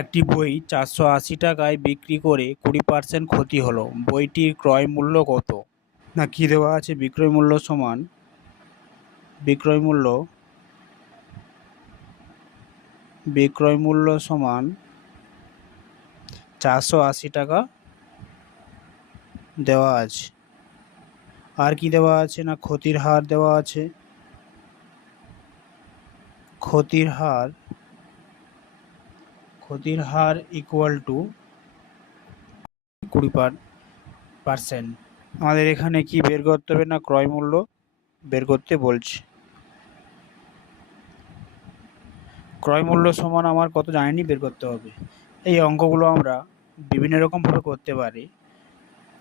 একটি বই 480 টাকায় বিক্রি করে 20% ক্ষতি হলো। বইটির ক্রয় মূল্য কত? না কি দেওয়া আছে? বিক্রয় মূল্য সমান বিক্রয় মূল্য সমান 480 টাকা দেওয়া আছে। আর কি দেওয়া আছে? না ক্ষতির হার দেওয়া আছে। ক্ষতির হার ইকুয়াল টু 20%। আমাদের এখানে কি বের করতে হবে? না ক্রয় মূল্য বের করতে বলছে। ক্রয় মূল্য সমান আমার কত জানেনি, বের করতে হবে। এই অঙ্কগুলো আমরা বিভিন্ন রকমভাবে করতে পারি।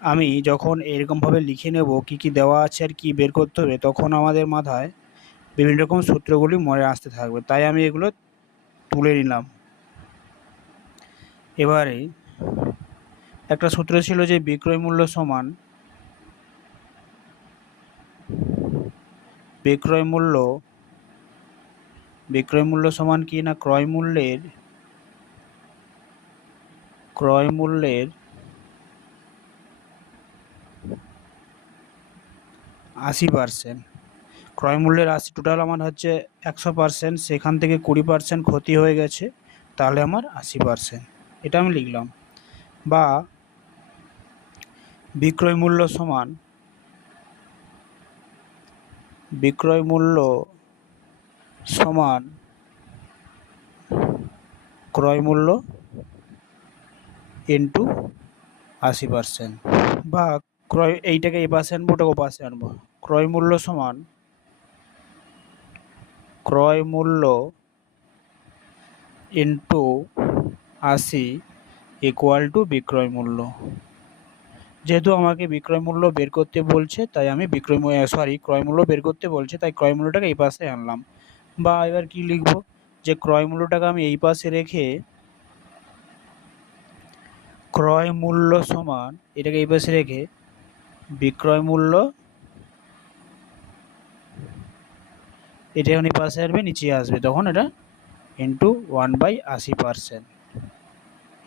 আমি যখন এরকমভাবে লিখে নেব কি কি দেওয়া আছে আর কি বের করতে হবে, তখন আমাদের মাথায় বিভিন্ন রকম সূত্রগুলি মনে আসতে থাকবে, তাই আমি এগুলো তুলে নিলাম। এবারে একটা সূত্র ছিল যে বিক্রয় মূল্য সমান বিক্রয় মূল্য সমান কি? না ক্রয় মূল্যের 80%। ক্রয় মূল্যের 80, টোটাল আমার হচ্ছে 100%, সেখান থেকে 20% ক্ষতি হয়ে গেছে, তাহলে আমার 80%। এটা আমি লিখলাম। বা বিক্রয় মূল্য সমান ক্রয় মূল্য ইন্টু 80%। বা এইটাকে এই পাশে আনবো, ওটাকে ও পাশে আনবো। ক্রয় মূল্য ইন্টু 80 ইকুয়াল টু বিক্রয় মূল্য। যেহেতু আমাকে বিক্রয় মূল্য বের করতে বলছে, তাই আমি ক্রয় মূল্য বের করতে বলছে, তাই ক্রয় মূল্যটাকে এই পাশে আনলাম। বা এবার কি লিখবো? যে ক্রয় মূল্যটাকে আমি এই পাশে রেখে ক্রয় মূল্য সমান, এটাকে এই পাশে রেখে বিক্রয় মূল্য, এটা যখন এই পাশে আসবে নিচে আসবে, তখন এটা ইন্টু 1/80%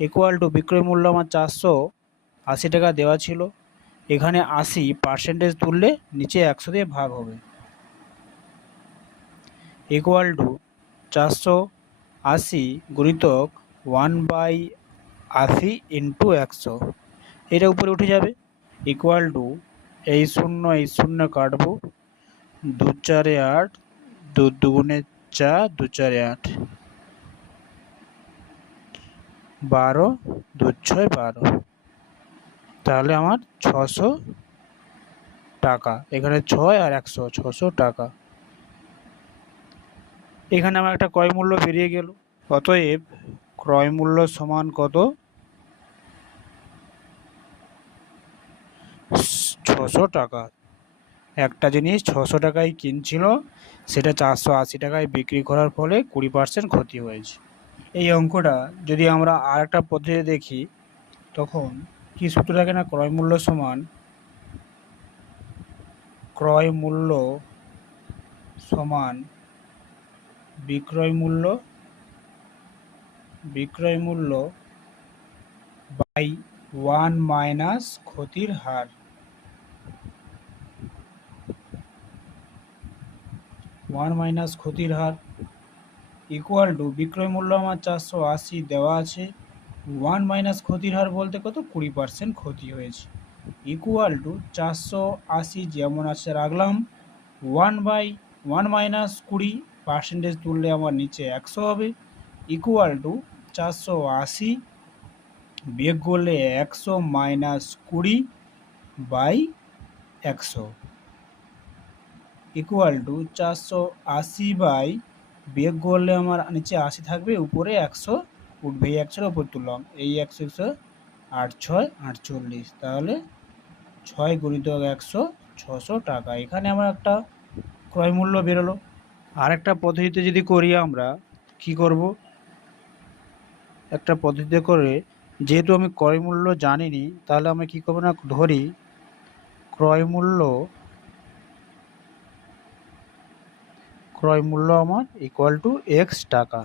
ইকুয়াল টু বিক্রয় মূল্য আমার 480 টাকা দেওয়া ছিল। এখানে 80% তুললে নিচে 100 দিয়ে ভাগ হবে, ইকুয়াল টু 480 গুণিতক 1/80 ইন্টু 100, এটা উপরে উঠে যাবে, ইকুয়াল টু এই শূন্য কাটবো, 2 4 8, 2 2 4, 2 4 8, 12, 2 6 12, তাহলে আমার 600 টাকা। এখানে 6 আর 100, 600 টাকা। এখানে আমার একটা ক্রয় মূল্য বেরিয়ে গেল। অতএব ক্রয় মূল্য সমান কত? 600 টাকা। একটা জিনিস 600 টাকায় কিনছিল, সেটা 480 টাকায় বিক্রি করার ফলে 20% ক্ষতি হয়েছে। এই অঙ্কটা যদি আমরা আর একটা পদ্ধতি দেখি, তখন কি সূত্র থাকে? না ক্রয় মূল্য সমান বিক্রয় মূল্য বাই 1 মাইনাস ক্ষতির হার। 1 মাইনাস ক্ষতির হার ইকুয়াল টু বিক্রয় মূল্য আমার 480 দেওয়া আছে, 1 মাইনাস ক্ষতির হার বলতে কত? 20% ক্ষতি হয়েছে, ইকুয়াল টু 480 যেমন আছে রাখলাম, 1 মাইনাস 20% তুললে আমার নিচে 100 হবে, ইকুয়াল টু 480 বিয়োগ করলে 100 মাইনাস 20/100 ইকুয়াল টু 480 বাই, বিয়োগ করলে আমার নিচে 80 থাকবে, উপরে 100 উঠবে, এই 100 উপর তুললাম, এই 100 8 6 48, তাহলে 6 গুণিতক 100, 600 টাকা। এখানে আমার একটা ক্রয় মূল্য বেরোলো। আর একটা পদ্ধতিতে যদি করি, আমরা কি করব? একটা পদ্ধতিতে করে, যেহেতু আমি ক্রয় মূল্য জানিনি, তাহলে আমি কি করব? না ধরি ক্রয় মূল্য আমার ইকুয়াল টু x টাকা।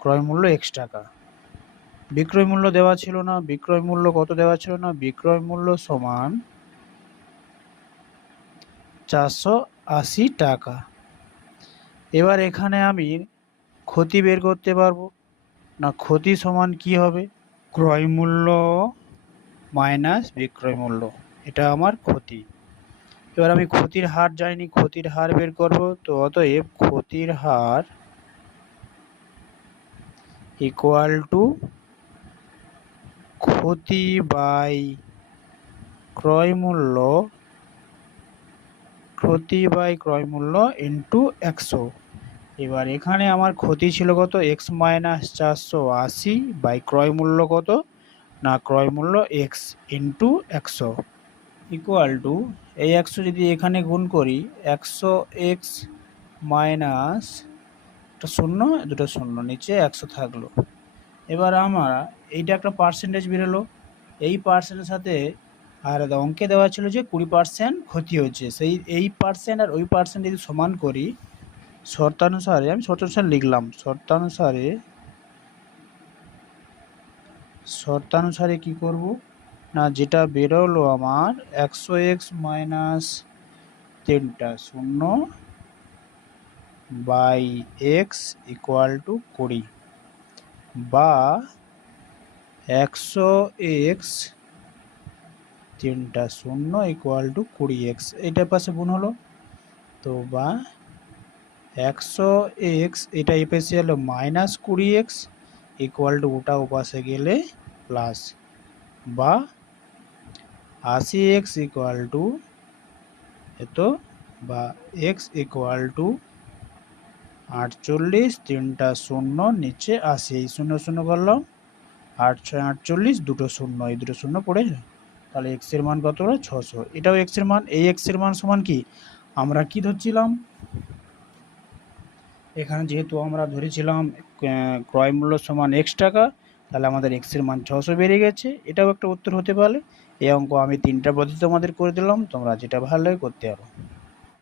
ক্রয় মূল্য x টাকা। বিক্রয় মূল্য দেওয়া ছিল না। বিক্রয় মূল্য কত দেওয়া ছিল না? বিক্রয় মূল্য সমান 480 টাকা। এবার এখানে আমি ক্ষতি বের করতে পারবো না। ক্ষতি সমান কি হবে? ক্রয় মূল্য মাইনাস বিক্রয় মূল্য, এটা আমার ক্ষতি। এবার আমি ক্ষতির হার জানি, ক্ষতির হার বের করব। তো অতএব ক্ষতির হার ইকুয়াল টু ক্ষতি বাই ক্রয় মূল্য, ক্ষতি বাই ক্রয় মূল্য ইন্টু 100। এবার এখানে আমার ক্ষতি ছিল কত? এক্স মাইনাস 480 বাই ক্রয় মূল্য কত না? ক্রয় মূল্য এক্স ইন্টু 100 ইকুয়াল টু, এই 100 যদি এখানে গুণ করি, 100 এক্স মাইনাস একটা শূন্য, দুটো শূন্য, নিচে 100 থাকলো। এবার আমার এইটা একটা পার্সেন্টেজ বেরোলো। এই পার্সেন্টের সাথে আর অঙ্কে দেওয়া ছিল যে 20% ক্ষতি হচ্ছে, সেই এই পার্সেন্ট আর ওই পার্সেন্ট যদি সমান করি শর্তানুসারে, আমি শর্তানুসারে লিখলাম, শর্তানুসারে কি করব না, যেটা বেরোলো আমার 100x মাইনাস 3টা শূন্য বাই এক্স ইকুয়াল টু 20, বা 100x 3টা শূন্য ইকুয়াল টু 20x, এইটার পাশে গুণ হলো। তো বা 100x, এটা এই পাশে হলো মাইনাস 20x ইকুয়াল টু ওটা ওপাশে গেলে প্লাস, বা 80x ইকুয়াল টু এত, বা x ইকুয়াল টু 48, 3টা শূন্য, নিচে 80, এই শূন্য শূন্য করলাম, 8 6 48, দুটো শূন্য, এই দুটো শূন্য পড়ে যায়, তাহলে x এর মান কত হলো? 600। এটাও x এর মান। এই x এর মান সমান কি আমরা কি ধরছিলাম? এখানে যেহেতু আমরা ধরেছিলাম ক্রয় মূল্য সমান x টাকা, তাহলে আমাদের x এর মান 600 বেড়ে গেছে। এটাও একটা উত্তর হতে পারে। এই অঙ্ক আমি 3টা পদ্ধতি তোমাদের করে দিলাম, তোমরা যেটা ভালো লাগে করতে পারো।